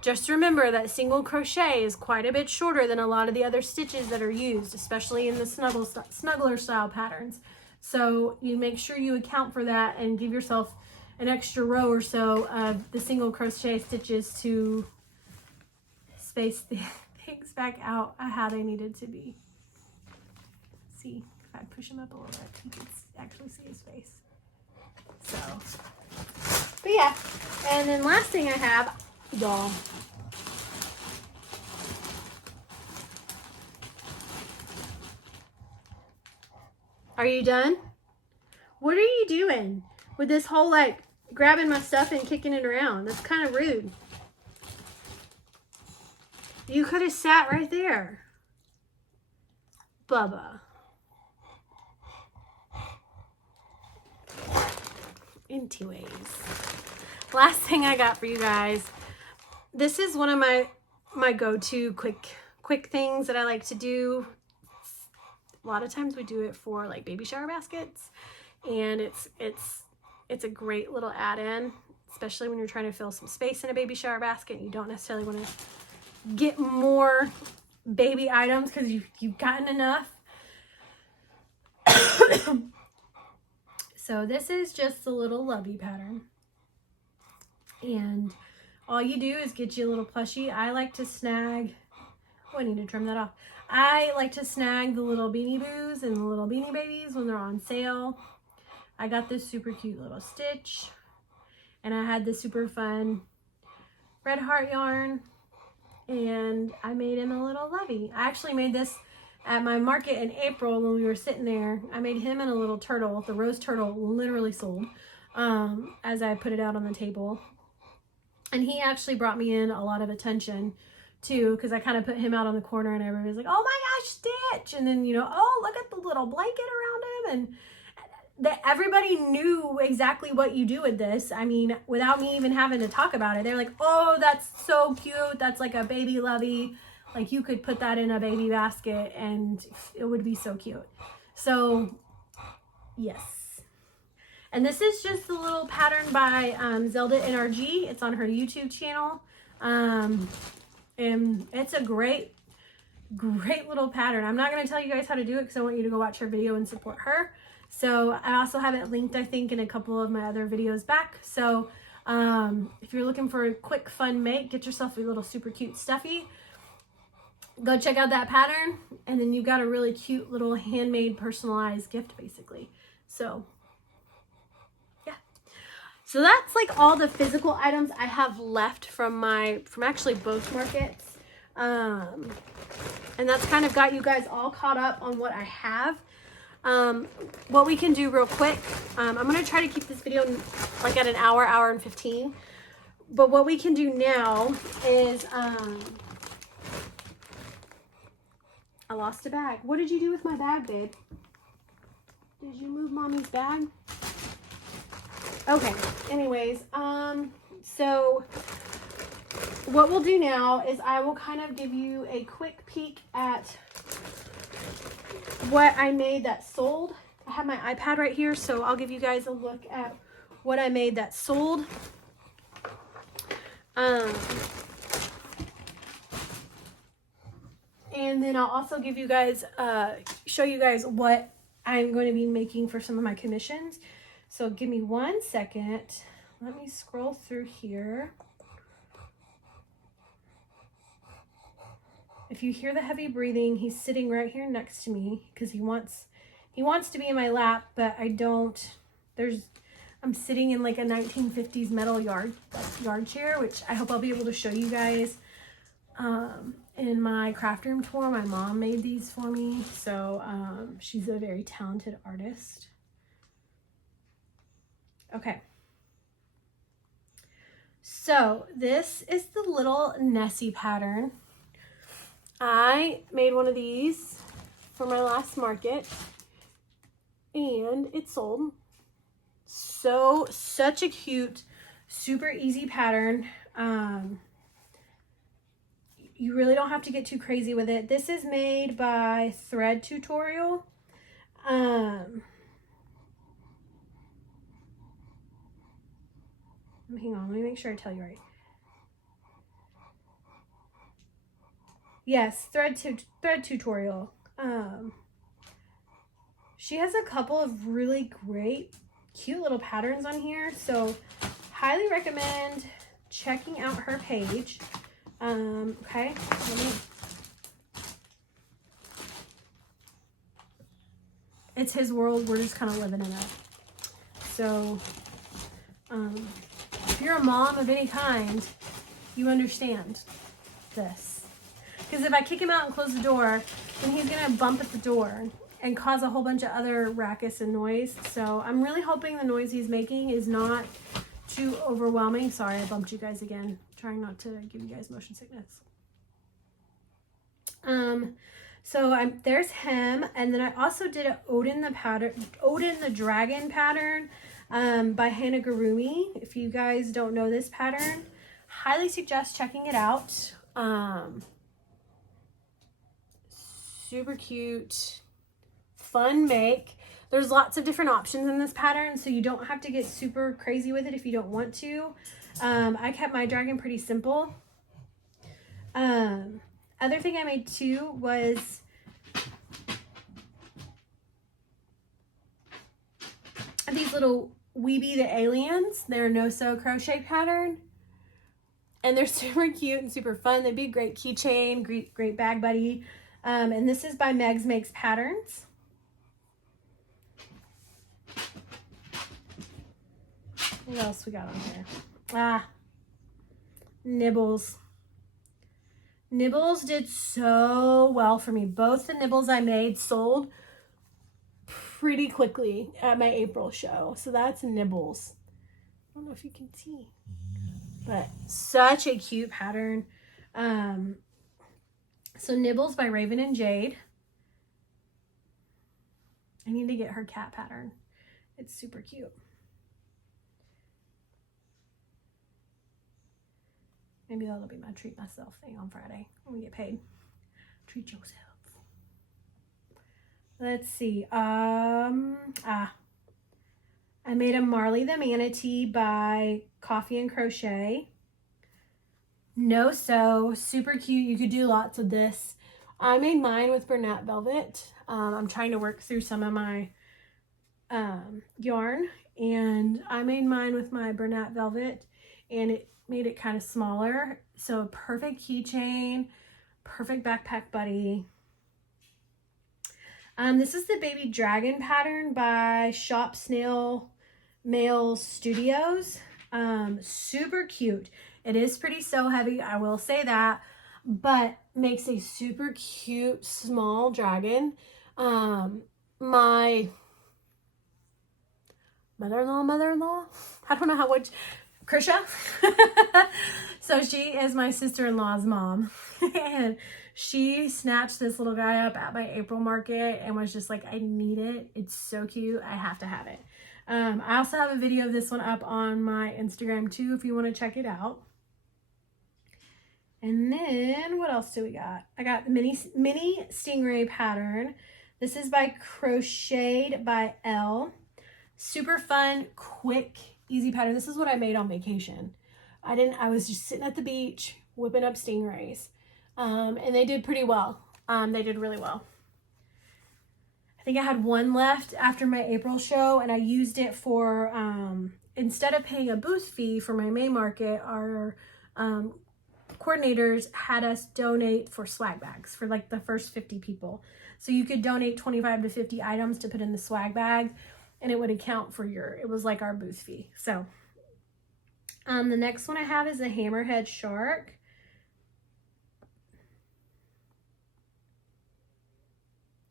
just remember that single crochet is quite a bit shorter than a lot of the other stitches that are used, especially in the snuggler style patterns. So you make sure you account for that and give yourself an extra row or so of the single crochet stitches to space the things back out how they needed to be. See, if I push him up a little bit, you can actually see his face. So, but yeah. And then last thing I have, y'all. Are you done? What are you doing with this whole like grabbing my stuff and kicking it around? That's kind of rude. You could have sat right there. Bubba. Anyways, last thing I got for you guys. This is one of my go-to quick things that I like to do. A lot of times we do it for like baby shower baskets, and it's a great little add-in, especially when you're trying to fill some space in a baby shower basket and you don't necessarily want to get more baby items because you've gotten enough. So this is just a little lovey pattern, and all you do is get you a little plushie. I like to snag, oh, I need to trim that off. I like to snag the little Beanie Boos and the little Beanie Babies when they're on sale. I got this super cute little stitch, and I had this super fun red heart yarn, and I made him a little lovey. I actually made this at my market in April when we were sitting there. I made him and a little turtle. The rose turtle literally sold as I put it out on the table. And he actually brought me in a lot of attention too, because I kind of put him out on the corner and everybody's like, oh my gosh, Stitch. And then, you know, oh, look at the little blanket around him. And that everybody knew exactly what you do with this. I mean, without me even having to talk about it, they're like, oh, that's so cute. That's like a baby lovey. Like you could put that in a baby basket and it would be so cute. So yes. And this is just a little pattern by Zelda NRG. It's on her YouTube channel. And it's a great great little pattern. I'm not going to tell you guys how to do it because I want you to go watch her video and support her. So I also have it linked, I think, in a couple of my other videos back. So if you're looking for a quick, fun make, get yourself a little super cute stuffy. Go check out that pattern, and then you've got a really cute little handmade personalized gift basically. So yeah, so that's like all the physical items I have left from actually both markets, and that's kind of got you guys all caught up on what I have. What we can do real quick, I'm gonna try to keep this video like at an hour and 15, but what we can do now is I lost a bag. What did you do with my bag, babe? Did you move mommy's bag? Okay, anyways, so what we'll do now is I will kind of give you a quick peek at what I made that sold. I have my iPad right here, so I'll give you guys a look at what I made that sold. And then I'll also give you guys, show you guys what I'm going to be making for some of my commissions. So give me 1 second. Let me scroll through here. If you hear the heavy breathing, he's sitting right here next to me because he wants to be in my lap, but I don't. I'm sitting in like a 1950s metal yard chair, which I hope I'll be able to show you guys. In my craft room tour, my mom made these for me. So she's a very talented artist. Okay. So this is the little Nessie pattern. I made one of these for my last market and it sold. So such a cute, super easy pattern. You really don't have to get too crazy with it. This is made by Thread Tutorial. Hang on, let me make sure I tell you right. Yes, Thread Tutorial. She has a couple of really great, cute little patterns on here. So highly recommend checking out her page. Okay. It's his world. We're just kind of living in it. So, if you're a mom of any kind, you understand this. Because if I kick him out and close the door, then he's going to bump at the door and cause a whole bunch of other ruckus and noise. So I'm really hoping the noise he's making is not too overwhelming. Sorry, I bumped you guys again. Trying not to give you guys motion sickness. So there's him, and then I also did a Odin the Dragon pattern by Hannah Gurumi. If you guys don't know this pattern, highly suggest checking it out. Super cute, fun make. There's lots of different options in this pattern, so you don't have to get super crazy with it if you don't want to. I kept my dragon pretty simple. Other thing I made too was these little Weeby the Aliens. They're a no-sew crochet pattern. And they're super cute and super fun. They'd be a great keychain, great bag buddy. And this is by Megs Makes Patterns. What else we got on here? Nibbles. Nibbles did so well for me. Both the nibbles I made sold pretty quickly at my April show. So that's Nibbles. I don't know if you can see, but such a cute pattern. So Nibbles by Raven and Jade. I need to get her cat pattern. It's super cute. Maybe that'll be my treat myself thing on Friday when we get paid. Treat yourself. Let's see. I made a Marley the Manatee by Coffee and Crochet. No sew, super cute. You could do lots of this. I made mine with Bernat Velvet. I'm trying to work through some of my yarn, and I made mine with my Bernat Velvet, and it made it kind of smaller. So a perfect keychain, perfect backpack buddy. This is the Baby Dragon pattern by Shop Snail Mail Studios. Super cute. It is pretty sew heavy, I will say that, but makes a super cute small dragon. My mother-in-law, I don't know how much, Krisha. So she is my sister-in-law's mom, and she snatched this little guy up at my April market and was just like, I need it. It's so cute. I have to have it. I also have a video of this one up on my Instagram too, if you want to check it out. And then what else do we got? I got the mini stingray pattern. This is by Crocheted by Elle. Super fun, quick, easy pattern. This is what I made on vacation. I was just sitting at the beach whipping up stingrays. And they did pretty well. They did really well. I think I had one left after my April show, and I used it for, instead of paying a booth fee for my May market, our coordinators had us donate for swag bags for like the first 50 people. So you could donate 25 to 50 items to put in the swag bag, and it would account for it was like our booth fee. So the next one I have is a hammerhead shark.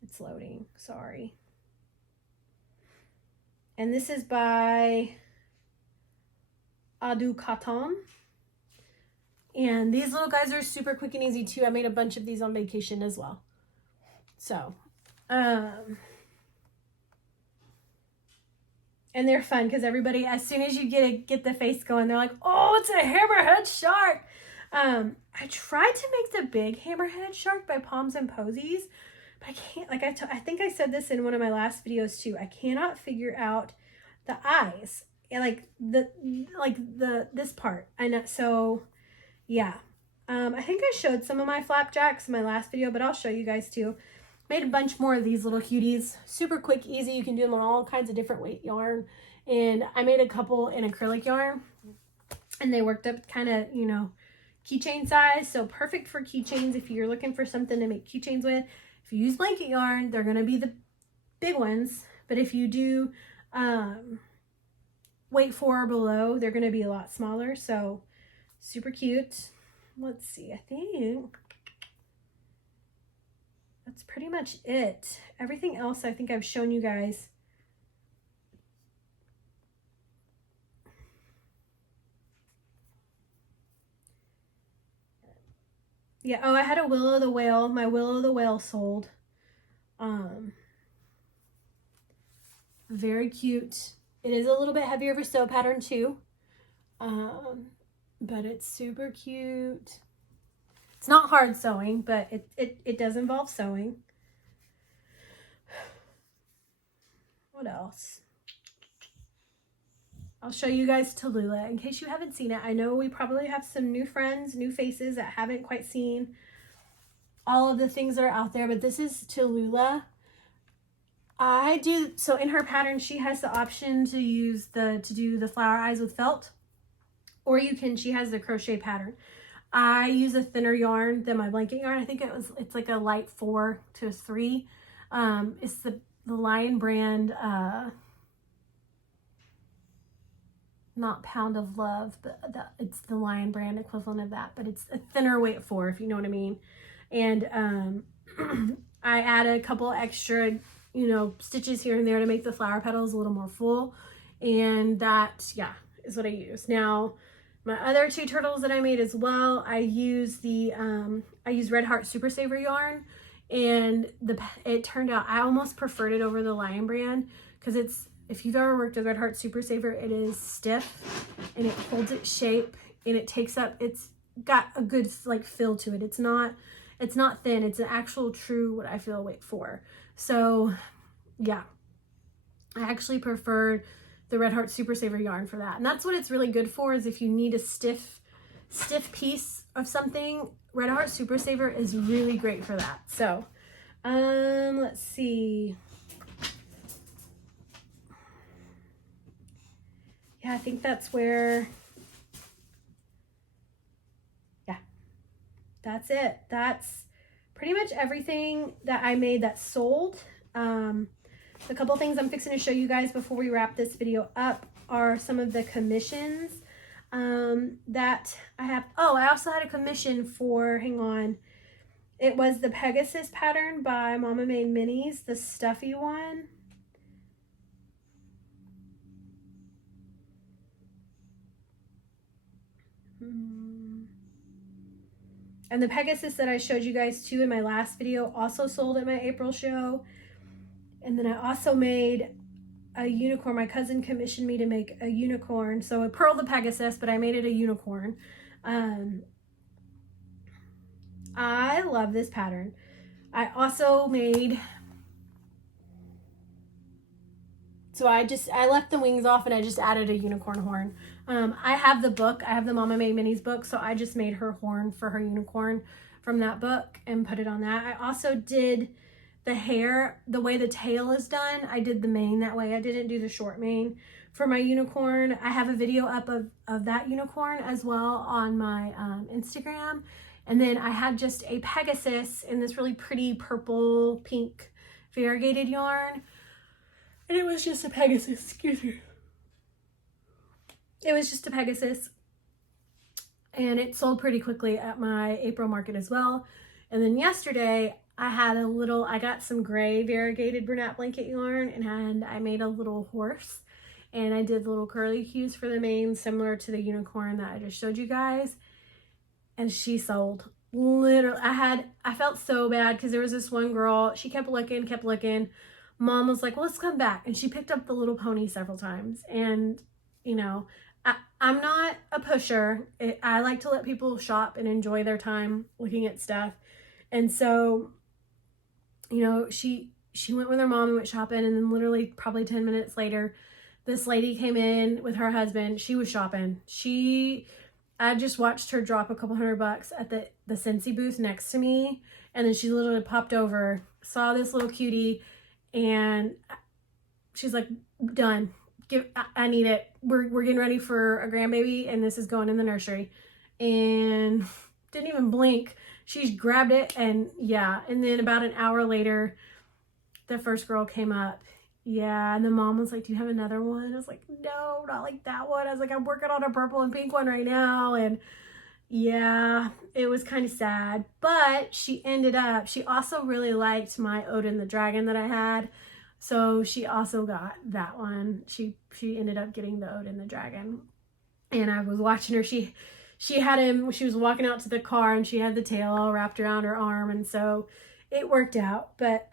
It's loading, sorry. And this is by Adu Katam. And these little guys are super quick and easy too. I made a bunch of these on vacation as well. So, and they're fun because everybody, as soon as you get the face going, they're like, oh, it's a hammerhead shark. I tried to make the big hammerhead shark by Palms and Posies, but I can't, like I think I said this in one of my last videos too. I cannot figure out the eyes and this part. I know, so yeah. I think I showed some of my flapjacks in my last video, but I'll show you guys too. Made a bunch more of these little cuties. Super quick, easy. You can do them on all kinds of different weight yarn. And I made a couple in acrylic yarn, and they worked up kind of, you know, keychain size. So perfect for keychains if you're looking for something to make keychains with. If you use blanket yarn, they're going to be the big ones. But if you do weight 4 or below, they're going to be a lot smaller. So super cute. Let's see, I think that's pretty much it. Everything else I think I've shown you guys. Yeah, oh, I had a Willow the Whale. My Willow the Whale sold. Very cute. It is a little bit heavier of a sew pattern too. But it's super cute. It's not hard sewing, but it does involve sewing. What else? I'll show you guys Tallulah in case you haven't seen it. I know we probably have some new friends, new faces that haven't quite seen all of the things that are out there, but this is Tallulah. So in her pattern, she has the option to do the flower eyes with felt, or she has the crochet pattern. I use a thinner yarn than my blanket yarn. I think it's like a light 4 to 3. It's the Lion brand, not Pound of Love, but it's the Lion brand equivalent of that, but it's a thinner weight 4, if you know what I mean. And I added a couple extra, stitches here and there to make the flower petals a little more full. And that, yeah, is what I use. Now, my other 2 turtles that I made as well, I use Red Heart Super Saver yarn, and it turned out I almost preferred it over the Lion brand because if you've ever worked with Red Heart Super Saver, it is stiff and it holds its shape and it's got a good feel to it. It's not thin. It's an actual true what I feel weight 4. So yeah, I actually preferred the Red Heart Super Saver yarn for that. And that's what it's really good for, is if you need a stiff stiff piece of something, Red Heart Super Saver is really great for that. So, let's see. Yeah, I think that's where, yeah, that's it. That's pretty much everything that I made that sold. The couple things I'm fixing to show you guys before we wrap this video up are some of the commissions that I have. Oh, I also had a commission for, hang on, it was the Pegasus pattern by Mama Made Minis, the stuffy one. And the Pegasus that I showed you guys too in my last video also sold at my April show. And then I also made a unicorn. My cousin commissioned me to make a unicorn. So I pearled the Pegasus, but I made it a unicorn. I love this pattern. I also made, so I left the wings off and I just added a unicorn horn. I have the book, I have the Mama Made Minis book, so I just made her horn for her unicorn from that book and put it on that. I also did the hair, the way the tail is done, I did the mane that way. I didn't do the short mane for my unicorn. I have a video up of that unicorn as well on my Instagram. And then I had just a Pegasus in this really pretty purple pink variegated yarn. And it was just a Pegasus, excuse me. It was just a Pegasus. And it sold pretty quickly at my April market as well. And then yesterday I got some gray variegated brunette blanket yarn and I made a little horse. And I did little curly cues for the mane similar to the unicorn that I just showed you guys. And she sold. Literally, I felt so bad because there was this one girl, she kept looking. Mom was like, well, let's come back. And she picked up the little pony several times. And, you know, I'm not a pusher. I like to let people shop and enjoy their time looking at stuff. And so, you know, she went with her mom and went shopping. And then literally probably 10 minutes later, this lady came in with her husband. She was shopping. I just watched her drop a couple $100 at the Scentsy booth next to me. And then she literally popped over, saw this little cutie, and she's like, done. I need it. We're getting ready for a grandbaby, and this is going in the nursery. And didn't even blink. She grabbed it, and yeah. And then about an hour later, the first girl came up. Yeah, and the mom was like, do you have another one? I was like, no, not like that one. I was like, I'm working on a purple and pink one right now. And yeah, it was kind of sad. But she also really liked my Odin the Dragon that I had. So she also got that one. She ended up getting the Odin the Dragon. And I was watching her. She had him, she was walking out to the car and she had the tail all wrapped around her arm. And so it worked out. But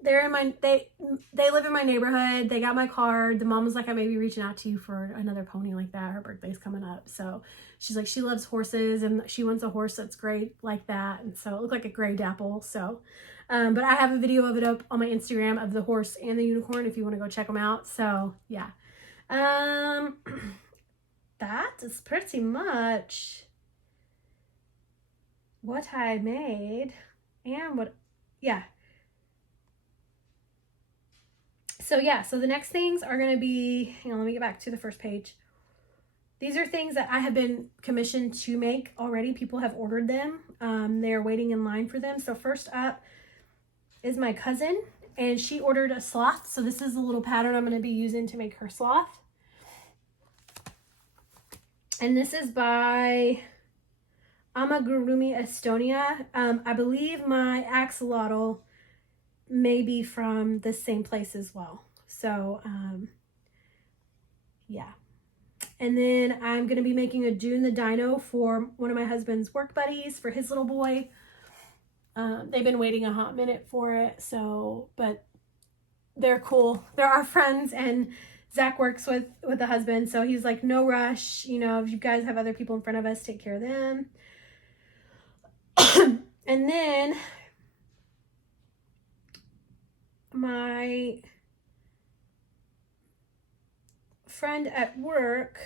they live in my neighborhood. They got my card. The mom was like, I may be reaching out to you for another pony like that. Her birthday's coming up. So she's like, she loves horses and she wants a horse that's great like that. And so it looked like a gray dapple. So, but I have a video of it up on my Instagram of the horse and the unicorn if you want to go check them out. So yeah. That is pretty much what I made and yeah. So yeah, so the next things are going to be, hang on, let me get back to the first page. These are things that I have been commissioned to make already. People have ordered them. They're waiting in line for them. So first up is my cousin, and she ordered a sloth. So this is the little pattern I'm going to be using to make her sloth. And this is by Amagurumi Estonia. I believe my axolotl may be from the same place as well. So, yeah. And then I'm going to be making a June the Dino for one of my husband's work buddies for his little boy. They've been waiting a hot minute for it. So, but they're cool. They're our friends, and Zach works with the husband. So he's like, no rush. You know, if you guys have other people in front of us, take care of them. And then my friend at work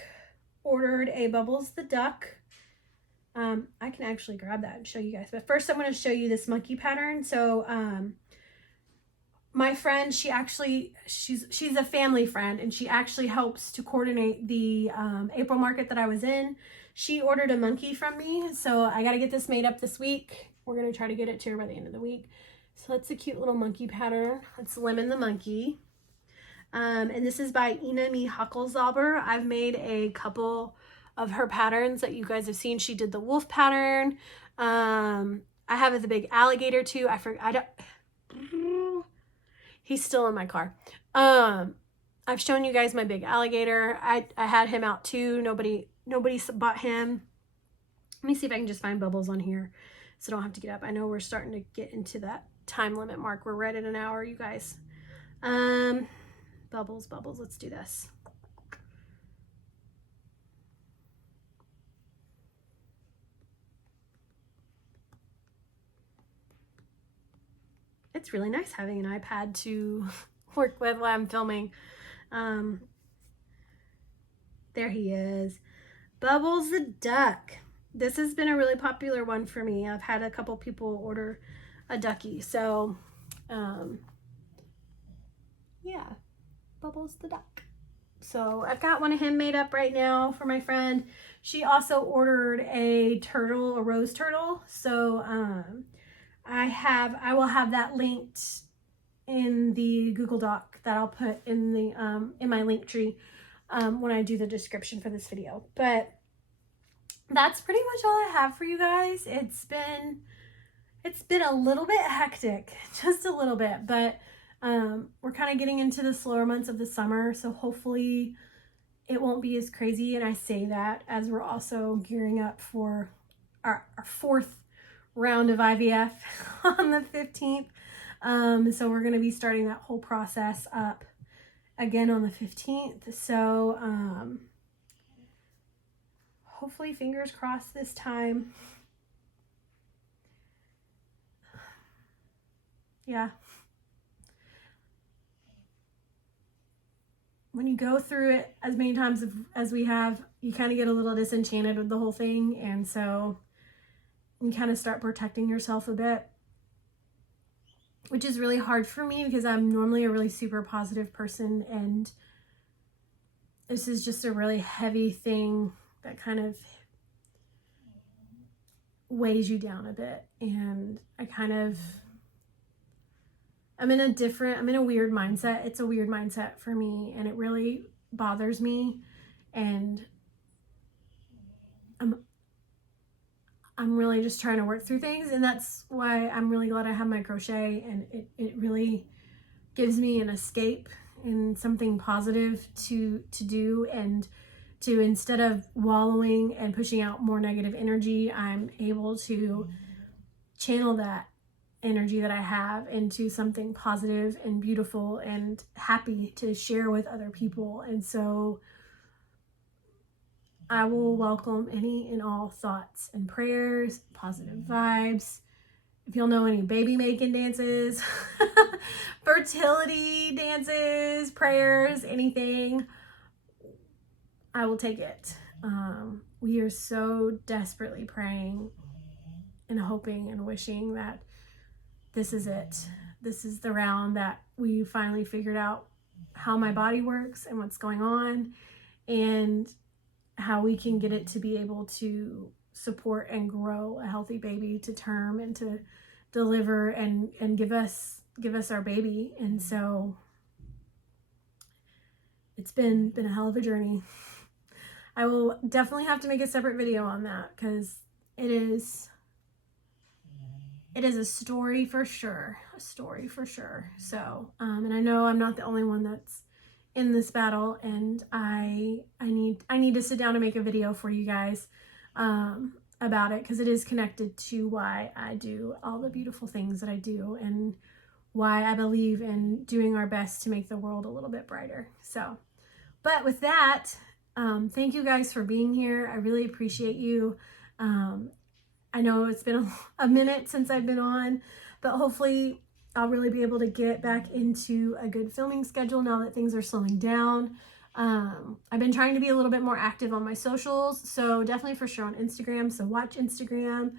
ordered a Bubbles the Duck I can actually grab that and show you guys. But first I'm going to show you this monkey pattern. So my friend, she's a family friend, and she actually helps to coordinate the April market that I was in. She ordered a monkey from me, so I got to get this made up this week. We're going to try to get it to her by the end of the week. So that's a cute little monkey pattern. It's Lemon the monkey. And this is by Ina Me Huckelzauber. I've made a couple of her patterns that you guys have seen. She did the wolf pattern. I have the big alligator too. He's still in my car. I've shown you guys my big alligator. I had him out too. Nobody bought him. Let me see if I can just find Bubbles on here so I don't have to get up. I know we're starting to get into that time limit mark. We're right at an hour, you guys. Bubbles, let's do this. It's really nice having an iPad to work with while I'm filming. There he is. Bubbles the duck. This has been a really popular one for me. I've had a couple people order a ducky. So, yeah, Bubbles the duck. So I've got one of him made up right now for my friend. She also ordered a turtle, a rose turtle. So, I will have that linked in the Google Doc that I'll put in the in my link tree when I do the description for this video. But that's pretty much all I have for you guys. It's been a little bit hectic, just a little bit, but we're kind of getting into the slower months of the summer, so hopefully it won't be as crazy. And I say that as we're also gearing up for our fourth round of IVF on the 15th. So we're going to be starting that whole process up again on the 15th. So hopefully, fingers crossed this time. Yeah. When you go through it as many times as we have, you kind of get a little disenchanted with the whole thing. And so you kind of start protecting yourself a bit, which is really hard for me because I'm normally a really super positive person, and this is just a really heavy thing that kind of weighs you down a bit. And I'm in a weird mindset. It's a weird mindset for me, and it really bothers me. And I'm really just trying to work through things, and that's why I'm really glad I have my crochet, and it really gives me an escape and something positive to do, and to, instead of wallowing and pushing out more negative energy, I'm able to channel that energy that I have into something positive and beautiful and happy to share with other people. And so I will welcome any and all thoughts and prayers, positive vibes. If you'll know any baby making dances, fertility dances, prayers, anything, I will take it. We are so desperately praying and hoping and wishing that this is it. This is the round that we finally figured out how my body works and what's going on, and how we can get it to be able to support and grow a healthy baby to term and to deliver and give us our baby. And so it's been a hell of a journey. I will definitely have to make a separate video on that, because it is a story for sure. So, and I know I'm not the only one that's in this battle, and I need to sit down and make a video for you guys about it, because it is connected to why I do all the beautiful things that I do, and why I believe in doing our best to make the world a little bit brighter. So, but with that, thank you guys for being here. I really appreciate you. I know it's been a minute since I've been on, but hopefully I'll really be able to get back into a good filming schedule now that things are slowing down. I've been trying to be a little bit more active on my socials, so definitely for sure on Instagram. So watch Instagram,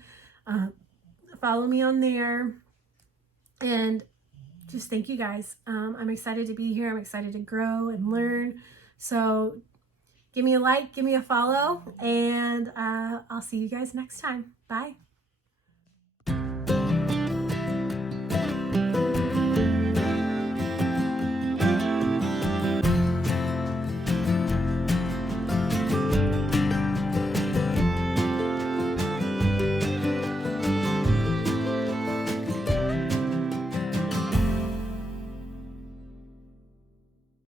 follow me on there, and just thank you guys. I'm excited to be here. I'm excited to grow and learn. So give me a like, give me a follow, and I'll see you guys next time. Bye.